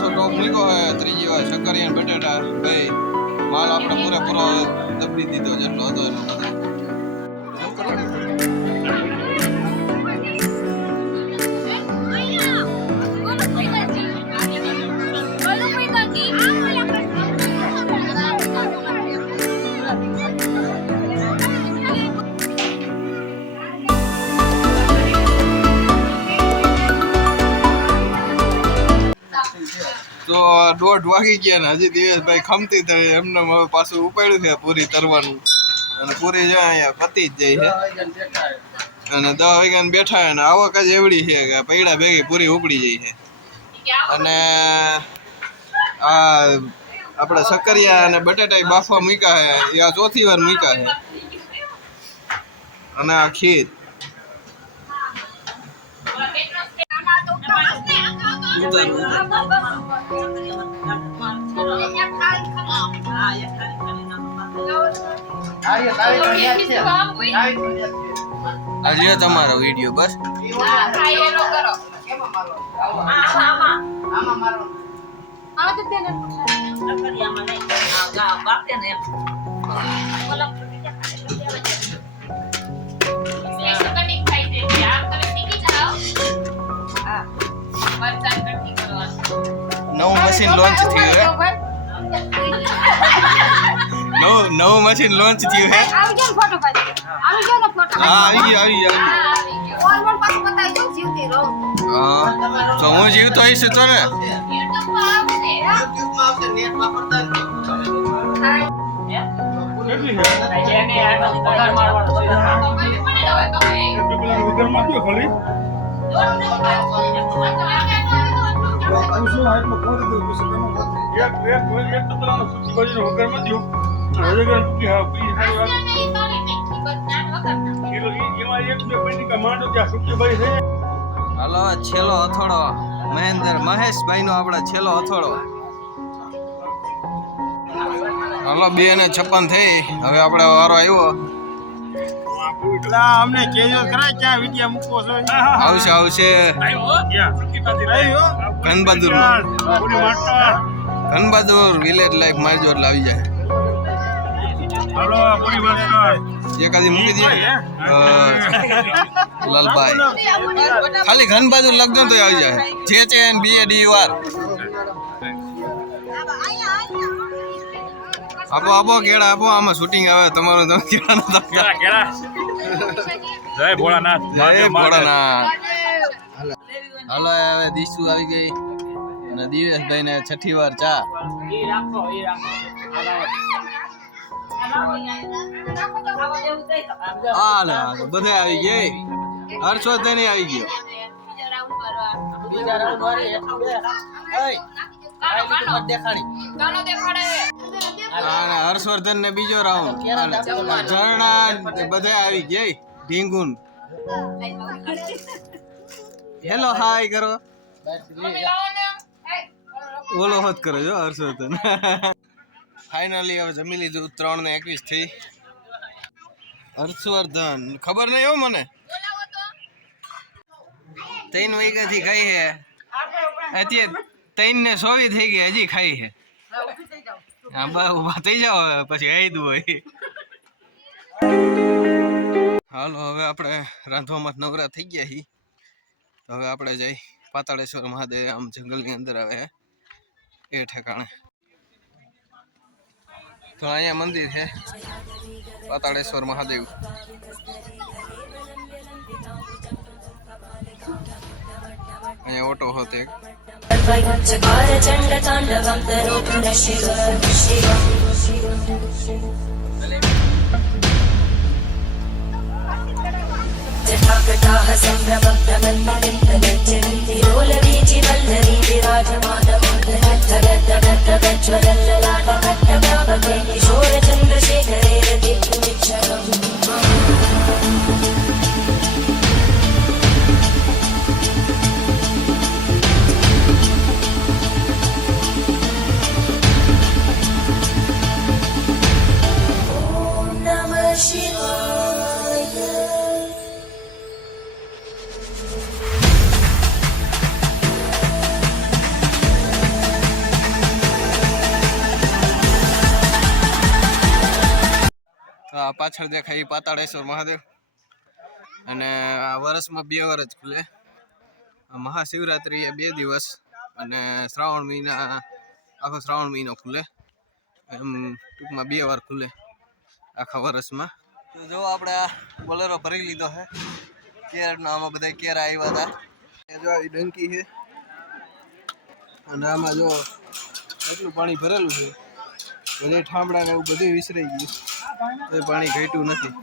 પાછો ટોપ મૂક્યો હોય ત્રીજી વાર શક્કરિયા બટેટા ભાઈ માલ આપણે પૂરેપૂરો દબી દીધો જેટલો હતો એટલો બધો. તો 1:30 વાગી ગયા ને હજી દિવેશભાઈ ખમતી થાય એમને હવે પાછું ઉપાડ્યું છે પૂરી તરવાનું અને પૂરી જો અહીંયા પતી જ જાય છે અને 10 વાગ્યાને બેઠા અને આવક જ એવડી છે કે પૈડા ભેગી પૂરી ઉપડી જાય છે. અને આ આપણે શક્કરિયા અને બટાટા બાફવા મૂક્યા છે એ આ ચોથી વાર મૂક્યા છે અને આ ખીર આજે તમારો વિડીયો બસ નવું મશીન લોન્ચ થયું હે નવું મશીન લોન્ચ થયું હે આવી ગયો ફોટો પાડી આવી ગયો ને ફોટો હા આવી ગયો ઓલમોસ્ટ પાસ બતાઈ દઉં જીવતી રહો હા તો હું જીવતો હઈશ તો ને YouTube માં આવશે નેટ વાપરતા કેટલી છે એને આટલો પગાર મારવાનો છે વગર માં તો ખાલી શું હાઈટ માં કોણ દે પછી એક તો પેલા સુચી બાજુ વગર માં દયો હજે કે હા પી હાલો છેલ્લો અથોડો મહેશભાઈ નો આપડે છેલ્લો અથોડો હાલો 2:56 થઈ હવે આપણે વારો આવ્યો અમને કેજો કરાય ક્યાં વિડિયા મૂકો છો આવશે કનબહાદુર વિલેજ લાઈફ મારજો એટલે આવી જાય એકાદી મૂકી દઈએ લાલભાઈ ખાલી કનબહાદુર લખજો તો આવી જાય JCNBADUR આપો કેળા આપો આમાં શૂટિંગ આવે તમારું તો કેળા જય ભોળાનાથ હાલો હવે દીસુ આવી ગઈ અને દિવેશભાઈ ને છઠ્ઠી વાર ચા બધા આવી ગઈ હર્ષવર્ધન આવી ગયો હર્ષવર્ધન ને બીજો રાઉન્ડ ઝરણા બધા આવી ગઈ ઢીંગુન હેલો હાય કરો ઓલો હોત કરો જો હર્ષવર્ધન ફાઇનલી હવે જમી લીધું 3:21 થઈ હર્ષવર્ધન ખબર નહીં હો મને 3 વાગ્યાથી ખાઈ હે અત્યારે 3:24 થઈ ગઈ હજી ખાઈ હે હા બસ ઉભા થઈ જાઓ પછી આવી દઉં હોય હાલો હવે આપણે રાંધવામાં નવરા થઈ ગયા છીએ તો હવે આપણે જઈ પાતાળેશ્વર મહાદેવ આમ જંગલની અંદર આવે એ ઠેકાણે તો અહીંયા મંદિર છે પાતાળેશ્વર મહાદેવ અહીંયા ઓટો હોતે આ પાછળ દેખાય એ પાતાળેશ્વર મહાદેવ. અને આ વર્ષમાં 2 વાર જ ખુલે. મહાશિવરાત્રી એ 2 દિવસ અને શ્રાવણ મહિના આખો શ્રાવણ મહિનો ખુલે. એમ ટૂંકમાં 2 વાર ખુલે આખા વર્ષમાં. તો જો આપણે આ બોલેરો ભરી લીધો છે કેરના. આમાં બધા કેરા આવ્યા હતા. જો આવી ડંકી છે અને આમાં જો એટલું પાણી ભરેલું છે. બધે ઠામડા ને એવું બધું વિસરાઈ ગયું. એ પાણી ઘટ્યું નથી.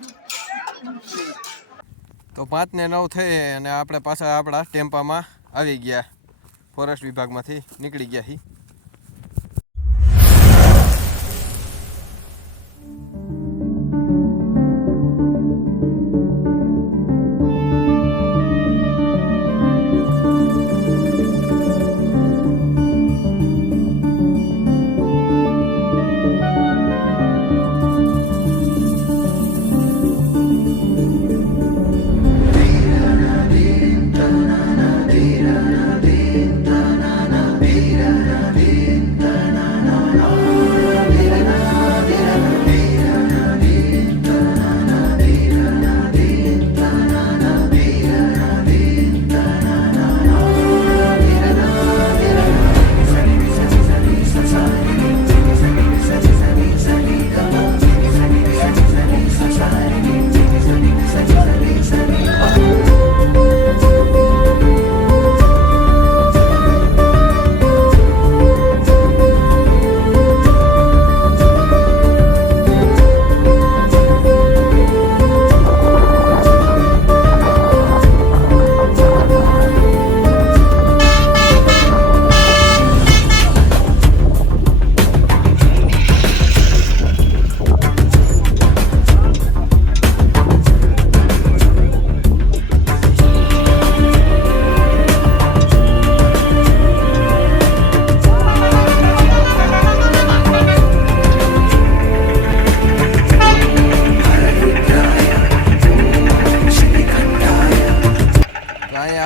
તો 5 ને 9 થઈ અને આપણે પાછા આપણા ટેમ્પામાં આવી ગયા. ફોરેસ્ટ વિભાગમાંથી નીકળી ગયા છીએ.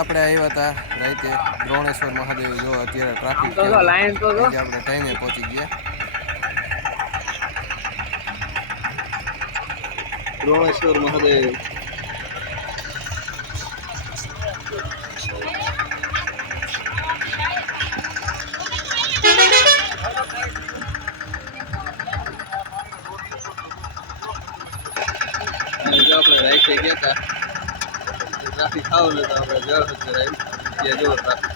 આપણે આવ્યા હતા રાતે દ્રોણેશ્વર મહાદેવ. જો અત્યારે ટ્રાફિક આપણે ટાઈમે પહોંચી ગયા. દ્રોણેશ્વર મહાદેવ જો આપણે રાતે ગયા હતા. ટ્રાફિક ખાવ ને તો આપણે જળ કરાવ્યું. ત્યાં જો ટ્રાફિક.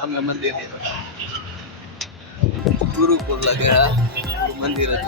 हमें मंदिर है गुरुकुल लगे मंदिर है।